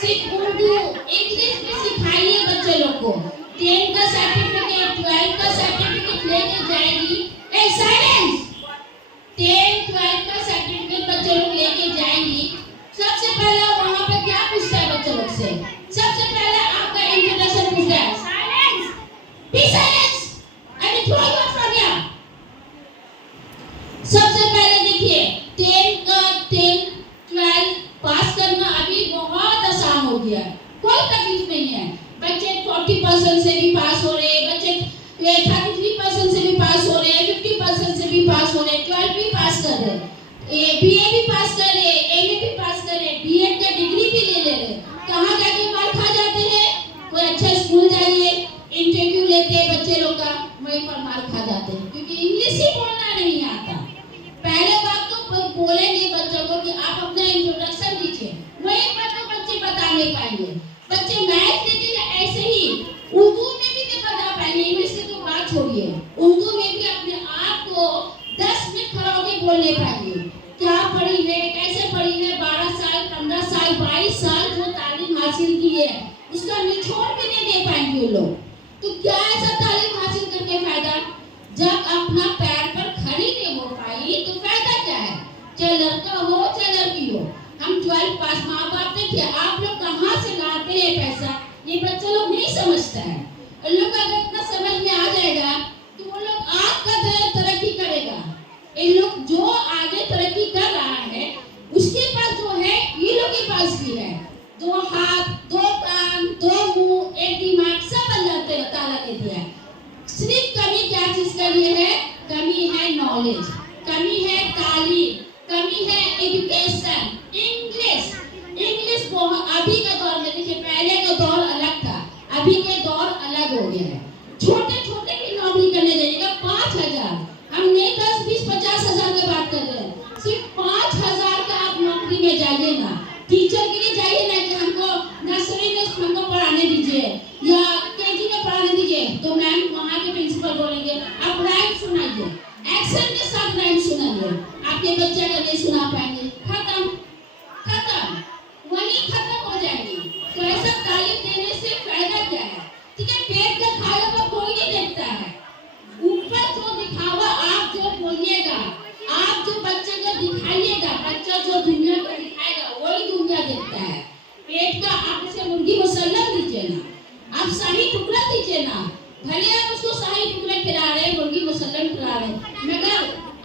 सिर्फ उर्दू इंग्लिश भी सिखाइए बच्चे लोग को। 10 का सर्टिफिकेट 12 का सर्टिफिकेट लेके जाएगी। A silence. 10 12 का सर्टिफिकेट बच्चे लोग लेके जाएंगी। सबसे पहले वहां पे क्या पूछता है बच्चे लोग से? सबसे पहले आपका इंट्रोडक्शन पूछता है। Silence, be silence, and throw your from here. सबसे पहले देखिए 10 12 पास करना अभी बहुत आसान हो गया है, कोई तकलीफ नहीं है। बच्चे 40% से भी पास हो रहे, बच्चे 33% से भी पास हो रहे, 50% से भी पास हो रहे, 12 भी पास कर रहे, बीए भी पास कर रहे, एमए भी पास कर रहे, बीएड का डिग्री भी ले रहे। कहाँ जाके मार खा जाते हैं? कोई अच्छा स्कूल जाइए, इंटरव्यू लेते हैं बच्चे लोग का, वहीं पर मार खा जाते हैं क्योंकि इंग्लिश ही बोलना नहीं आता। पहले बात तो बोलेंगे बच्चों को कि आप अपना इंट्रोडक्शन दीजिए, वहीं पर तो बच्चे बता नहीं पाएंगे। बच्चे मैथ लेते हैं ऐसे ही, उर्दू में भी नहीं बता पाएंगे, इंग्लिश की तो बात छोड़िए, उर्दू में भी अपने आप को 10 मिनट खड़ा होकर बोल नहीं पाएंगे। क्या पढ़ी है, कैसे पढ़ी है, 12 साल 15 साल 22 साल जो तालीम हासिल की है उसका निचोड़ भी नहीं दे पाएंगे लोग। तो क्या ऐसा तालीम हासिल करके फायदा? जब अपना पैर पर खड़ी नहीं हो पाई तो फायदा क्या है? चाहे लड़का हो चाहे लड़की हो, हम 12 पास, माँ बाप देखिए आप लोग कहाँ से लाते हैं पैसा, ये बच्चे लोग नहीं समझता है। उन लोग अगर इतना समझ में आ जाएगा तो वो लोग आपका तरक्की करेगा। इन लोग जो आगे तरक्की कर रहा है उसके पास जो है ये लोग के पास भी है, 2 हाथ 2 कान 2 मुंह 1 दिमाग सब अल्लाह ताला ने दिया है। सिर्फ कमी क्या चीज का लिए है? कमी है नॉलेज, कमी है तालीम, कमी है एजुकेशन, इंग्लिश। इंग्लिश बहुत अभी के दौर में देखिए, पहले का दौर अलग था, अभी के दौर अलग हो गया है। छोटे छोटे भी नौकरी करने जाइएगा 5000, हम नहीं 10 20 50 हजार की बात कर रहे हैं, सिर्फ 5000 का आप नौकरी में जाइए ना, टीचर के लिए जाइए ना कि हमको नर्सरी में हमको पढ़ाने दीजिए या केजी में पढ़ाने दीजिए, तो मैम वहाँ के प्रिंसिपल बोलेंगे आप राइम सुनाइए, एक्शन के साथ राइम सुनाइए। आपके बच्चे अगर नहीं सुना पाएंगे खत्म खत्म, वही खत्म हो जाएंगे। तो ऐसा तालीम देने से फायदा क्या है? ठीक है, पेट का खाया हुआ कोई नहीं देखता है, ऊपर जो दिखावा आप जो बोलिएगा, आप जो बच्चे को दिखाइएगा, बच्चा जो दुनिया को दिखाएगा वही दुनिया देखता है। पेट का आप इसे मुर्गी मुसल्लम दीजिए ना, आप शाही टुकड़ा दीजिए ना, भले आप उसको शाही टुकड़ा खिला रहे, मुर्गी मुसल्लम खिला रहे, मगर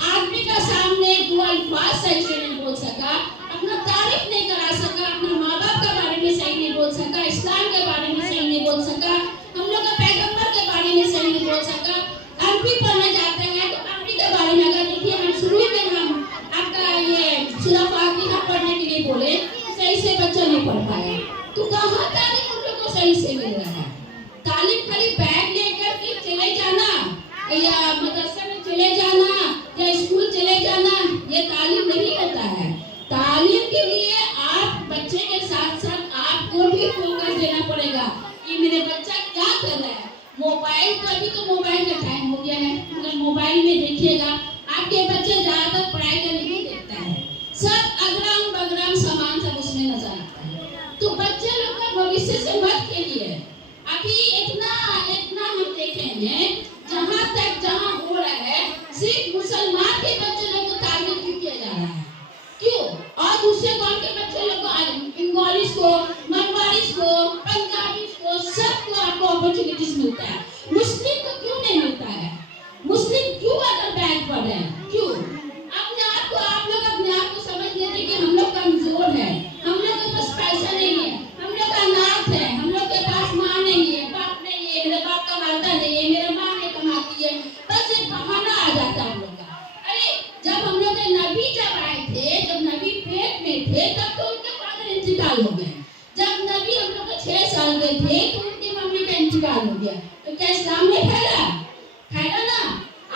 आदमी का सामने 2 अल्फाज सही से नहीं बोल सका, अपना तारीफ नहीं करा सका, अपने माँ बाप के बारे में सही नहीं बोल सका, इस्लाम के बारे में सही नहीं बोल सका, हम लोग का पैगंबर के बारे में सही नहीं बोल सका। अरबी पढ़ने जाते हैं तो अरबी के बारे में अगर देखिए हम शुरू में हम आपका ये सूरह फातिहा पढ़ने के लिए बोले, सही से बच्चा नहीं पढ़ पाया, तो कहाँ तालीम उन लोगों को सही से मिल रहा है? तालीम खाली बैग लेकर के चले जाना या मदरसे में चले जाना या स्कूल चले जाना, ये तालीम नहीं होता है। तालीम के लिए आप बच्चे के साथ साथ आपको भी फोकस देना पड़ेगा कि मेरे बच्चा क्या कर रहा है। मोबाइल तो अभी तो मोबाइल का टाइम हो गया है, मगर मोबाइल में देखिएगा आपके बच्चे ज्यादातर पढ़ाई का नहीं देखता है, सब अगराम बगराम सामान सब उसमें नजर आता है। तो बच्चे लोग का भविष्य से मत खेलिए। अभी इतना इतना हम देखेंगे जहाँ हो रहा है, सिर्फ मुसलमान के बच्चे लोग को तालीम क्यों किया जा रहा है? क्यों? और दूसरे कौन के बच्चे लोग को, बंगालीज को, मरवाड़ीज को, पंजाबीज को, सबको आपको अपॉर्चुनिटीज मिलता है, मुस्लिम को क्यों नहीं मिलता है? मुस्लिम क्यों अगर बैक पर है? क्यों? आप लोग अपने आप को समझ लेते कि हम लोग कमजोर है, हम लोग के पास पैसा नहीं है, हम लोग अनाथ है, हम लोग के पास माँ नहीं है, बाप नहीं है, मेरे बाप कमाता नहीं है, मेरा माँ नहीं कमाती है, बस एक बहाना आ जाता है हम लोग का। अरे जब हम लोग के नबी जब आए थे, जब नबी पेट में थे, तब तो उनके फादर इंतकाल हो गए। जब नबी हम लोग 6 साल के थे तो उनकी मम्मी का इंतकाल हो गया। तो क्या इस्लाम में फैला? फैला ना।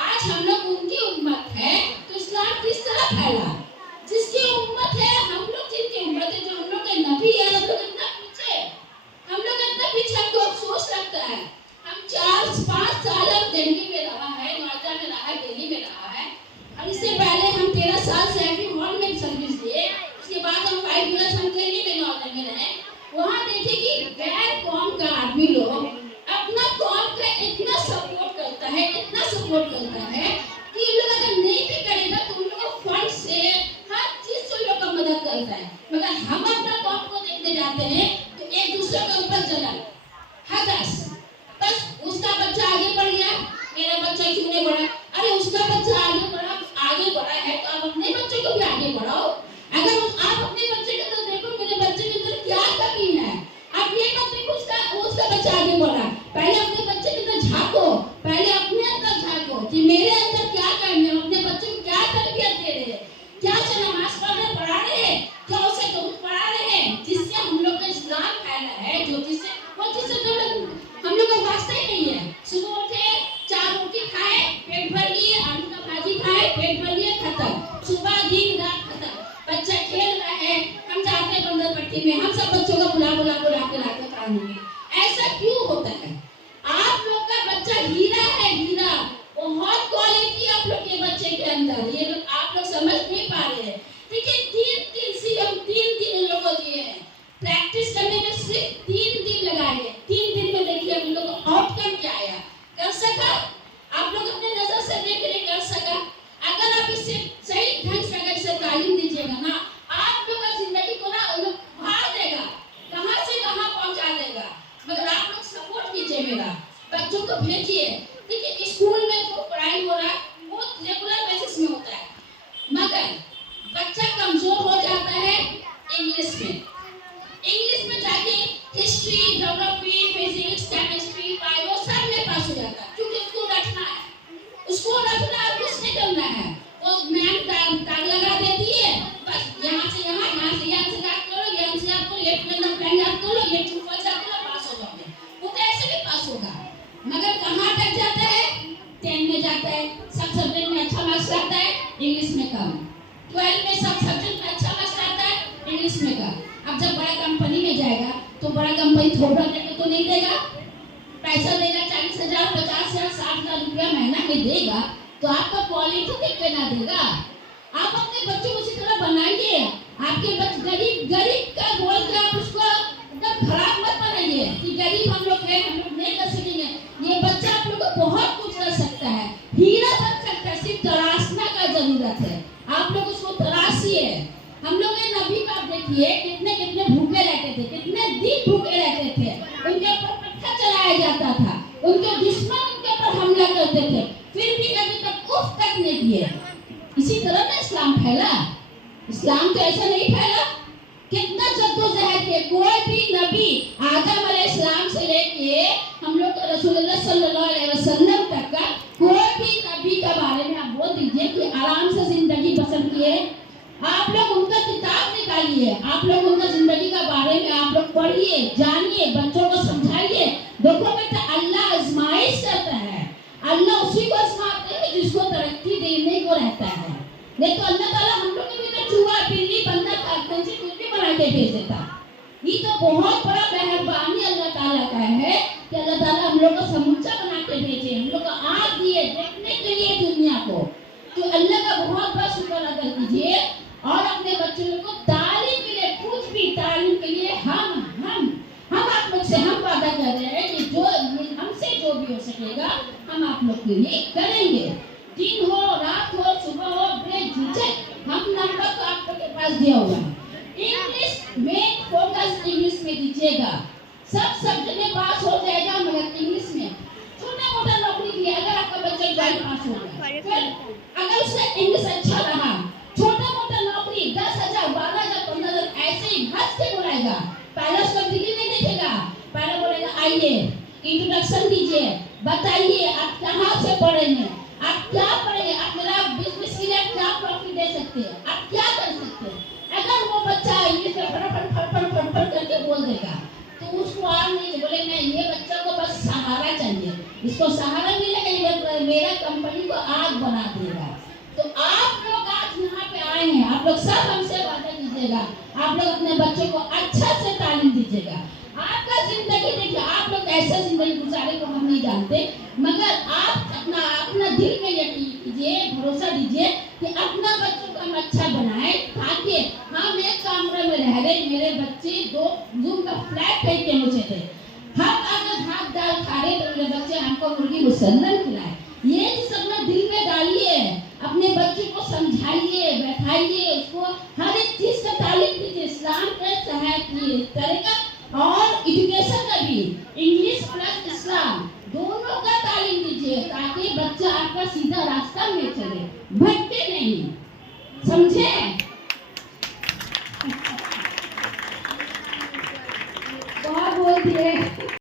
आज हम लोग उनकी उम्मत है तो इस्लाम किस तरह फैला? जिसकी उम्मत है, हम लोग जिनकी उम्मत है, जो हम लोग के नबी है, हम लोग इतना पीछे हमको अफसोस लगता है। हम 4-5 साल अब दिल्ली में रहा है, नोएडा में रहा है, दिल्ली में रहा है, और इससे पहले हम 13 साल सेक्रेटरी हॉल में सर्विस दिए, उसके बाद हम 5 इयर्स हम दिल्ली में नोएडा में रहे, वहाँ पेट भर लिए खत्म, सुबह दिन रात खत्म। बच्चा खेल रहा है, हम जाते हैं बंदर पट्टी में, हम सब बच्चों को बुला के लाते कहानी में। ऐसा क्यों होता है? आप लोग का बच्चा हीरा है, हीरा, बहुत क्वालिटी आप लोग के बच्चे के अंदर, ये लोग आप लोग समझ नहीं पा रहे हैं। देखिए 3 दिन इन लोगों को दिए हैं, प्रैक्टिस करने में सिर्फ 3 दिन लगाए। 3 दिन में देखिए हम लोग को आउटकम क्या आया, कर सका? आप लोग अपने नजर से देख रहे, कर सका? अगर आप इससे सही ढंग से अगर इसे तालीम दीजिएगा ना, आप लोग का जिंदगी को ना भार देगा, कहां से कहां पहुंचा देगा। मगर आप लोग सपोर्ट कीजिए, मेरा बच्चों को भेजिए। देखिए स्कूल में जो पढ़ाई हो रहा है वो रेगुलर बेसिस में होता है, मगर बच्चा कमजोर हो जाता है इंग्लिश में जाके history, geography, physics, chemistry, bio सब में पास हो जाता है, क्योंकि उसको रखना है, कुछ नहीं करना है। वो मैम ताग लगा देती है, बस यहाँ से याद करो, यहाँ से आपको लेफ्ट में प्लान याद करो, ये ट्रू फॉल्स याद करो, पास हो जाओगे। वो तो ऐसे भी पास होगा, मगर कहाँ तक जाता है? 10 में जाता है, सब सब्जेक्ट में अच्छा मार्क्स लाता है, इंग्लिश में कम। 12 में सब सब्जेक्ट में अच्छा मार्क्स लाता है, इंग्लिश में कम। अब जब बड़ा कंपनी में जाएगा तो बड़ा कंपनी थोड़ा देकर तो नहीं देगा, पैसा देगा 40,000, 50,000, 60,000 रुपया महीना में देगा, तो आपका क्वालिटी देख के ना देगा। आप अपने बच्चों को इसी तरह बनाइए। आपके बच्चे गरीब का बोल के आप उसको एकदम खराब मत बनाइए कि गरीब हम लोग हैं, हम लोग नहीं कर सकेंगे। ये बच्चा आप लोग को बहुत कुछ कर सकता है, हीरा बन सकता है, सिर्फ तराशना का जरूरत है। आप लोग उसको तराशिए। हम लोग ये नबी का देखिए, कितने भूखे रहते थे, कितने दिन भूखे रहते थे, उनके ऊपर पत्थर चलाया जाता था, उनके दुश्मन उनके ऊपर हमला करते थे, फिर भी कभी तक उफ तक नहीं किए। इसी तरह ना इस्लाम फैला। इस्लाम तो ऐसा नहीं फैला, कितना जद्दोजहद किए। कोई भी नबी आदम अलैहिस्सलाम से लेके हम लोग रसूलुल्लाह सल्लल्लाहु अलैहि वसल्लम तक का कोई भी नबी के बारे में आप बोल दीजिए कि आराम से जिंदगी बसर किए। आप लोग उनका किताब निकालिए, आप लोग उनका जिंदगी के बारे में आप लोग पढ़िए, जानिए, बच्चों को समझाइए। देखो बेटा, अल्लाह आजमाइश करता है, अल्लाह उसी को आजमाते हैं जिसको तरक्की देने को रहता है। नहीं तो अल्लाह ताला हम लोग के भी चूहा, बिल्ली, बंदर, कागज कुछ भी बना के भेज देता। ये तो बहुत बड़ा मेहरबानी अल्लाह ताला का है कि अल्लाह ताला हम लोग को समूचा बना के भेजे, हम लोग को आँख दिए देखने के लिए दुनिया को। तो अल्लाह का बहुत बहुत शुक्र अदा कीजिए और अपने बच्चों को तालीम के लिए, कुछ भी तालीम के लिए हम आप लोग से हम वादा कर रहे हैं कि जो हमसे जो भी हो सकेगा हम आप लोग के लिए करेंगे। दिन हो, रात हो, सुबह हो, बेझिझक हम नंबर तो आप लोग के पास दिया हुआ है। इंग्लिश में फोकस इंग्लिश में दीजिएगा, सब सब्जेक्ट में पास हो जाएगा, मगर इंग्लिश में छोटा मोटा नौकरी के लिए अगर आपका बच्चा 12 पास हो गया, फिर अगर उसका इंग्लिश अच्छा रहा, छोटा मोटा नौकरी 10,000, 12,000, 15,000 ऐसे ही हंस के बुलाएगा। पहले उसका डिग्री नहीं देखेगा, पहले बोलेगा आइए इंट्रोडक्शन दीजिए, बताइए आप कहाँ से पढ़े हैं, आप क्या पढ़े, आप मेरा बिजनेस के लिए आप क्या प्रॉफिट दे सकते हैं, आप क्या कर सकते हैं। अगर वो बच्चा इंग्लिश में फटाफट करके बोल देगा तो उसको आप नहीं बोले, मैं ये बच्चा को बस सहारा चाहिए, इसको सहारा मिलेगा, ये मेरा कंपनी को आग बना देगा। तो आप लोग आज यहाँ पे आए हैं, आप लोग सब हमसे वादा कीजिएगा, आप लोग अपने बच्चों को अच्छा से तालीम दीजिएगा। आपका जिंदगी देखिए, आप लोग ऐसा जिंदगी गुजारे को हम नहीं जानते, मगर आप अपना दिल में यकीन कीजिए, भरोसा दीजिए कि अपना बच्चों को हम अच्छा बनाए, ताकि हम एक कमरे में रह रहे, मेरे बच्चे 2 रूम का फ्लैट खरीद के मुझे थे, हम अगर भात दाल खा रहे तो मेरे बच्चे हमको मुर्गी मुसल्लन खिलाए। ये चीज अपना दिल में डालिए, अपने बच्चे को समझाइए, बैठाइए, उसको हर एक चीज का तालीम दीजिए, इस्लाम के सहायक करेगा और एजुकेशन का भी, इंग्लिश प्लस इस्लाम दोनों का तालीम दीजिए, ताकि बच्चा आपका सीधा रास्ता में चले, भटके नहीं। समझे?